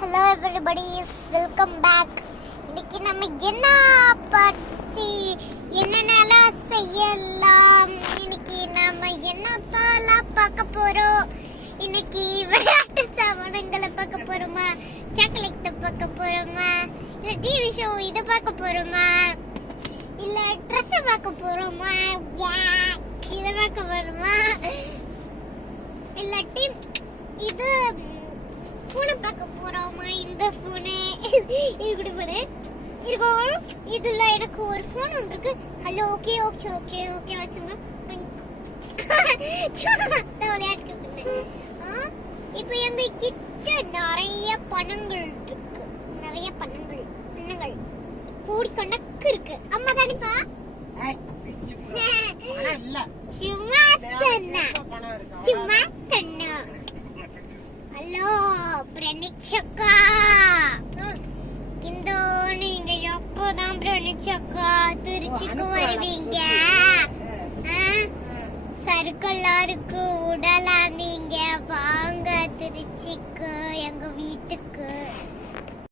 Hello everybody, welcome back. இன்னைக்கு நம்ம என்ன பத்தி என்னென்னலாம் செய்யலாம், இன்னைக்கு நம்ம என்னத்தெல்லாம் பார்க்க போறோம். இன்னைக்கு விளையாட்டு சாமான்களை பார்க்க போறோமா, சாக்லேட்டை பார்க்க போறோமா, இல்ல டிவி ஷோ இதை பார்க்க போறோமா, இல்ல ட்ரெஸ் பார்க்க போறோமா, இதை பார்க்க போறோமா, இல்லாட்டி இது பூனை பார்க்க போறோமா. இந்த பூனை இப்படி போனே இருக்கும். இதுல எனக்கு ஒரு போன் வந்திருக்கு. Hello, okay okay okay okay வச்சுங்க. விளையாட்டுக்கு சொன்னேன். இப்போ எங்க கிட்ட நிறைய பணங்கள் இருக்கு, நிறைய பணங்கள் கூடி கணக்கு இருக்கு. அம்மா தானிப்பா, சும்மா சொன்னா சும்மா சொன்னா. ஹலோ பிரணிக்ஷக்கா, இந்த நீங்க எப்போதான் பிரணிக்ஷக்கா திருச்சிக்கு வருவீங்க?